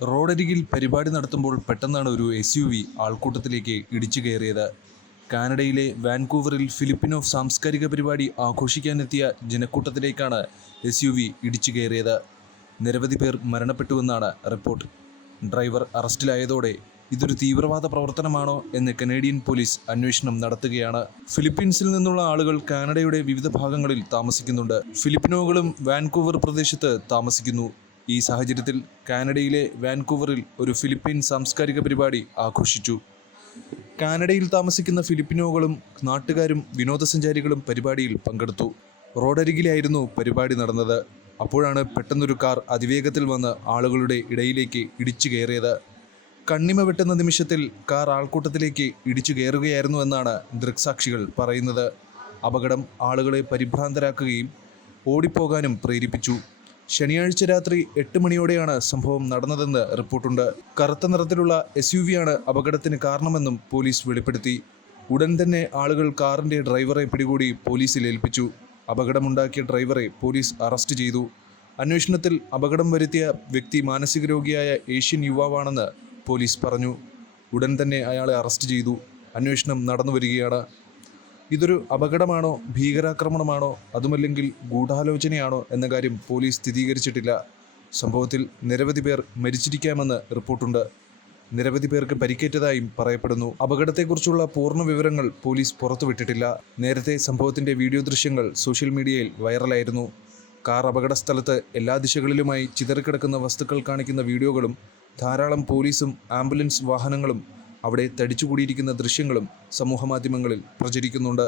റോഡരികിൽ പരിപാടി നടത്തുമ്പോൾ പെട്ടെന്നാണ് ഒരു SUV ആൾക്കൂട്ടത്തിലേക്ക് ഇടിച്ചു കയറിയത്. കാനഡയിലെ വാൻകൂവറിൽ ഫിലിപ്പിനോ സാംസ്കാരിക പരിപാടി ആഘോഷിക്കാനെത്തിയ ജനക്കൂട്ടത്തിലേക്കാണ് SUV ഇടിച്ചു കയറിയത്. നിരവധി പേർ മരണപ്പെട്ടുവെന്നാണ് റിപ്പോർട്ട്. ഡ്രൈവർ അറസ്റ്റിലായതോടെ ഇതൊരു തീവ്രവാദ പ്രവർത്തനമാണോ എന്ന് കനേഡിയൻ പോലീസ് അന്വേഷണം നടത്തുകയാണ്. ഫിലിപ്പീൻസിൽ നിന്നുള്ള ആളുകൾ കാനഡയുടെ വിവിധ ഭാഗങ്ങളിൽ താമസിക്കുന്നുണ്ട്. ഫിലിപ്പിനോകളും വാൻകൂവർ പ്രദേശത്ത് താമസിക്കുന്നു. ഈ സാഹചര്യത്തിൽ കാനഡയിലെ വാൻകൂവറിൽ ഒരു ഫിലിപ്പീൻ സാംസ്കാരിക പരിപാടി ആഘോഷിച്ചു. കാനഡയിൽ താമസിക്കുന്ന ഫിലിപ്പിനോകളും നാട്ടുകാരും വിനോദസഞ്ചാരികളും പരിപാടിയിൽ പങ്കെടുത്തു. റോഡരികിലായിരുന്നു പരിപാടി നടന്നത്. അപ്പോഴാണ് പെട്ടെന്നൊരു കാർ അതിവേഗത്തിൽ വന്ന് ആളുകളുടെ ഇടയിലേക്ക് ഇടിച്ചു കയറിയത്. കണ്ണിമ വെട്ടുന്ന നിമിഷത്തിൽ കാർ ആൾക്കൂട്ടത്തിലേക്ക് ഇടിച്ചു കയറുകയായിരുന്നുവെന്നാണ് ദൃക്സാക്ഷികൾ പറയുന്നത്. അപകടം ആളുകളെ പരിഭ്രാന്തരാക്കുകയും ഓടിപ്പോകാനും പ്രേരിപ്പിച്ചു. ശനിയാഴ്ച രാത്രി 8 മണിയോടെയാണ് സംഭവം നടന്നതെന്ന് റിപ്പോർട്ടുണ്ട്. കറുത്ത നിറത്തിലുള്ള SUV ആണ് അപകടത്തിന് കാരണമെന്നും പോലീസ് വെളിപ്പെടുത്തി. ഉടൻ തന്നെ ആളുകൾ കാറിൻ്റെ ഡ്രൈവറെ പിടികൂടി പോലീസിൽ ഏൽപ്പിച്ചു. അപകടമുണ്ടാക്കിയ ഡ്രൈവറെ പോലീസ് അറസ്റ്റ് ചെയ്തു. അന്വേഷണത്തിൽ അപകടം വരുത്തിയ വ്യക്തി മാനസിക രോഗിയായ ഏഷ്യൻ യുവാവാണെന്ന് പോലീസ് പറഞ്ഞു. ഉടൻ തന്നെ അയാളെ അറസ്റ്റ് ചെയ്തു. അന്വേഷണം നടന്നുവരികയാണ്. ഇതൊരു അപകടമാണോ, ഭീകരാക്രമണമാണോ, അതുമല്ലെങ്കിൽ ഗൂഢാലോചനയാണോ എന്ന കാര്യം പോലീസ് സ്ഥിരീകരിച്ചിട്ടില്ല. സംഭവത്തിൽ നിരവധി പേർ മരിച്ചിരിക്കാമെന്ന് റിപ്പോർട്ടുണ്ട്. നിരവധി പേർക്ക് പരിക്കേറ്റതായും പറയപ്പെടുന്നു. അപകടത്തെക്കുറിച്ചുള്ള പൂർണ്ണ വിവരങ്ങൾ പോലീസ് പുറത്തുവിട്ടിട്ടില്ല. നേരത്തെ സംഭവത്തിൻ്റെ വീഡിയോ ദൃശ്യങ്ങൾ സോഷ്യൽ മീഡിയയിൽ വൈറലായിരുന്നു. കാർ അപകട സ്ഥലത്ത് എല്ലാ ദിശകളിലുമായി ചിതറിക്കിടക്കുന്ന വസ്തുക്കൾ കാണിക്കുന്ന വീഡിയോകളും ധാരാളം പോലീസും ആംബുലൻസ് വാഹനങ്ങളും അവിടെ തടിച്ചുകൂടിയിരിക്കുന്ന ദൃശ്യങ്ങളും സമൂഹമാധ്യമങ്ങളിൽ പ്രചരിക്കുന്നുണ്ട്.